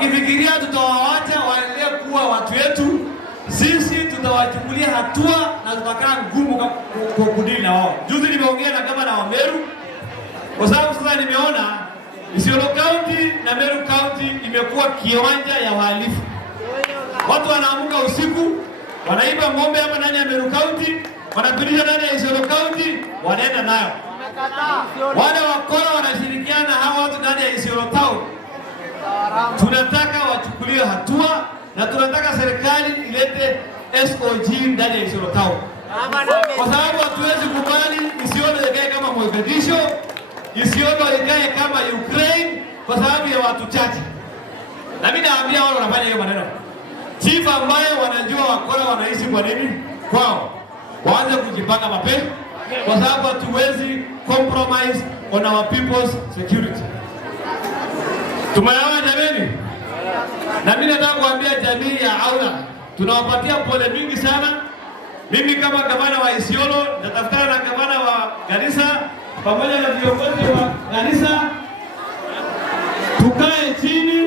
Wakifikiria tutawaacha waendelee kuwa watu wetu, sisi tutawachukulia hatua na tutakaa ngumu kwa kudili na wao. Juzi nimeongea na gavana wa Meru, kwa sababu sasa nimeona Isiolo County na Meru County imekuwa kiwanja ya wahalifu. Watu wanaamka usiku, wanaiba ng'ombe hapa ndani ya Meru County, wanapitisha ndani ya Isiolo County, wanaenda nayo. Wale wakora wanashirikiana hawa watu ndani ya Isiolo Town. Tunataka wachukuliwe hatua na tunataka serikali ilete SOG ndani ya Isiolo Town. Kwa sababu hatuwezi kubali Isiolo ikae kama Mogadishu, Isiolo ikae kama Ukraine kwa sababu ya watu chache. Na mimi naambia wale wanafanya hiyo maneno, chief ambaye wanajua wakora wanaishi kwa nini kwao, waanze kujipanga mapema, kwa sababu hatuwezi compromise on our people's security. Tumeelewana jameni? Na mimi nataka kuambia jamii ya Aura, tunawapatia pole mingi sana. Mimi kama gavana wa Isiolo natafuta na gavana wa Garissa pamoja na viongozi wa Garissa, tukae chini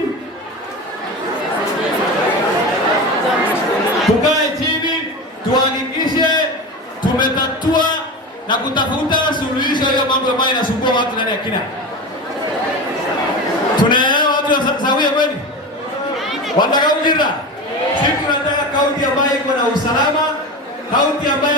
tuhakikishe tumetatua na kutafuta suluhisho hiyo mambo ambayo inasumbua watu ndani ya kina. Tunaelewa watu wa sawia kweli? Wanataka ujira. Sisi tunataka kaunti ambayo iko na usalama, kaunti ambayo